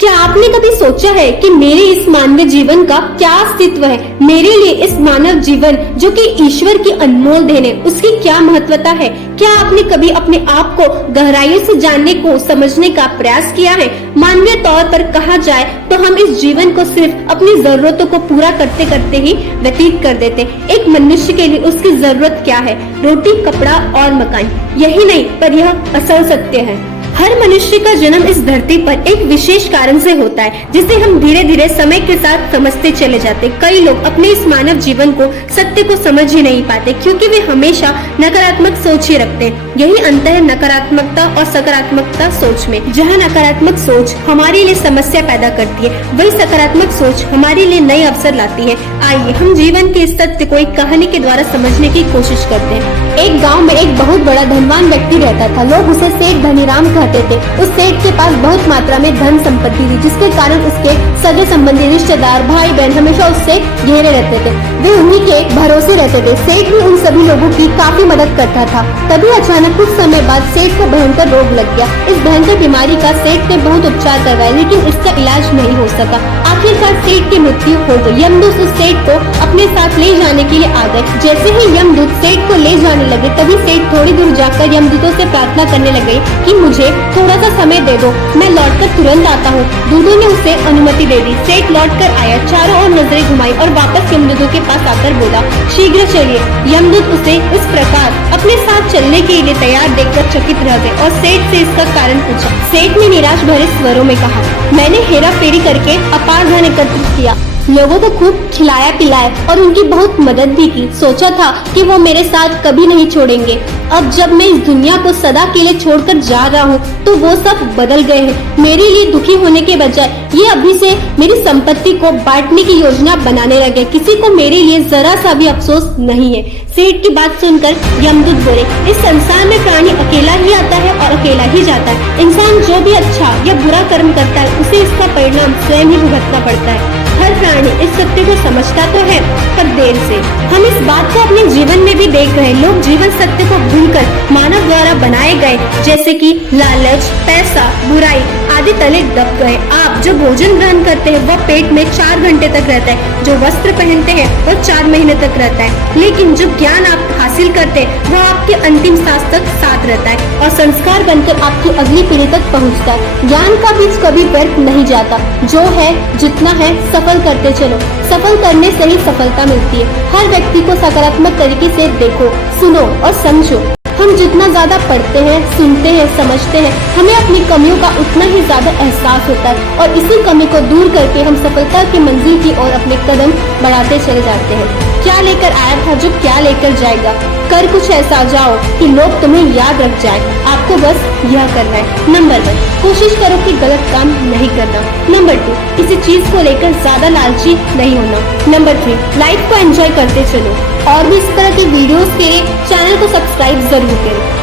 क्या आपने कभी सोचा है कि मेरे इस मानवीय जीवन का क्या अस्तित्व है? मेरे लिए इस मानव जीवन जो कि ईश्वर की अनमोल देन है, उसकी क्या महत्वता है? क्या आपने कभी अपने आप को गहराइयों से जानने को समझने का प्रयास किया है? मानवीय तौर पर कहा जाए तो हम इस जीवन को सिर्फ अपनी जरूरतों को पूरा करते करते ही व्यतीत कर देते। एक मनुष्य के लिए उसकी जरूरत क्या है? रोटी, कपड़ा और मकान। यही नहीं, पर यह असल सत्य है। हर मनुष्य का जन्म इस धरती पर एक विशेष कारण से होता है, जिसे हम धीरे धीरे समय के साथ समझते चले जाते। कई लोग अपने इस मानव जीवन को सत्य को समझ ही नहीं पाते, क्योंकि वे हमेशा नकारात्मक सोच ही रखते हैं। यही अंतर है नकारात्मकता और सकारात्मकता सोच में। जहाँ नकारात्मक सोच हमारे लिए समस्या पैदा करती है, वही सकारात्मक सोच हमारे लिए नए अवसर लाती है। आइए हम जीवन के इस सत्य को एक कहानी के द्वारा समझने की कोशिश करते हैं। एक गाँव में एक बहुत बड़ा धनवान व्यक्ति रहता था। लोग उसे सेठ धनीराम कहते थे। उस सेठ के पास बहुत मात्रा में धन संपत्ति थी, जिसके कारण उसके सगे संबंधी, रिश्तेदार, भाई बहन हमेशा उससे घेरे रहते थे। वे उन्हीं के भरोसे रहते थे। सेठ भी उन सभी लोगों की काफी मदद करता था। तभी अचानक कुछ समय बाद सेठ को भयंकर रोग लग गया। इस भयंकर बीमारी का सेठ ने बहुत उपचार करवाए, लेकिन इसका इलाज नहीं हो सका। आखिरकार सेठ की मृत्यु हो गई। यमदूत उस सेठ को अपने साथ ले जाने के लिए आ गए। जैसे ही यमदूत सेठ को ले जाने लगे, तभी सेठ थोड़ी दूर जाकर यमदूतों से प्रार्थना करने लगे कि मुझे थोड़ा सा समय दे दो, मैं लौटकर तुरंत आता हूँ। दूतों ने उसे अनुमति दे दी। सेठ लौटकर आया, चारों ओर नजरें घुमाई और वापस यमदूतों के पास आकर बोला, शीघ्र चलिए। यमदूत उसे इस प्रकार अपने साथ चलने के लिए तैयार देखकर चकित रह गए और सेठ से इसका कारण पूछा। सेठ ने निराश भरे स्वरों में कहा, मैंने हेरा फेरी करके अपार धन एकत्रित किया, लोगों को खूब खिलाया पिलाया और उनकी बहुत मदद भी की। सोचा था कि वो मेरे साथ कभी नहीं छोड़ेंगे। अब जब मैं इस दुनिया को सदा के लिए छोड़कर जा रहा हूँ, तो वो सब बदल गए हैं। मेरे लिए दुखी होने के बजाय ये अभी से मेरी संपत्ति को बांटने की योजना बनाने लगे। किसी को मेरे लिए जरा सा भी अफसोस नहीं है। सेठ की बात सुनकर यमदूत बोले, इस संसार में प्राणी अकेला ही आता है और अकेला ही जाता है। इंसान जो भी अच्छा या बुरा कर्म करता है, उसे इसका परिणाम स्वयं ही भुगतना पड़ता है। हर प्राणी इस सत्य को समझता तो है, पर देर से। हम इस बात को अपने जीवन में भी देख रहे हैं। लोग जीवन सत्य को भूलकर मानव द्वारा बनाए गए, जैसे कि लालच, पैसा, बुराई आदि तले दब गए। आप जो भोजन ग्रहण करते हैं वह पेट में 4 घंटे तक रहता है, जो वस्त्र पहनते हैं वह 4 महीने तक रहता है, लेकिन जो ज्ञान आप हासिल करते हैं वह आपके अंतिम सांस तक साथ रहता है और संस्कार बनकर आपकी अगली पीढ़ी तक पहुँचता है। ज्ञान का बीज कभी व्यर्थ नहीं जाता। जो है जितना है सफल करते चलो। सफल करने से ही सफलता मिलती है। हर व्यक्ति को सकारात्मक तरीके से देखो, सुनो और समझो। हम जितना ज्यादा पढ़ते हैं, सुनते हैं, समझते हैं, हमें अपनी कमियों का उतना ही ज्यादा एहसास होता है और इसी कमी को दूर करके हम सफलता की मंजिल की ओर अपने कदम बढ़ाते चले जाते हैं। क्या लेकर आया था जो क्या लेकर जाएगा? कर कुछ ऐसा जाओ कि लोग तुम्हें याद रख जाए। आपको बस यह करना है। नंबर 1, कोशिश करो कि गलत काम नहीं करना। नंबर 2, किसी चीज को लेकर ज्यादा लालची नहीं होना। नंबर 3, लाइफ को एंजॉय करते चलो। और भी इस तरह की वीडियोस के लिए चैनल को सब्सक्राइब जरूर करें।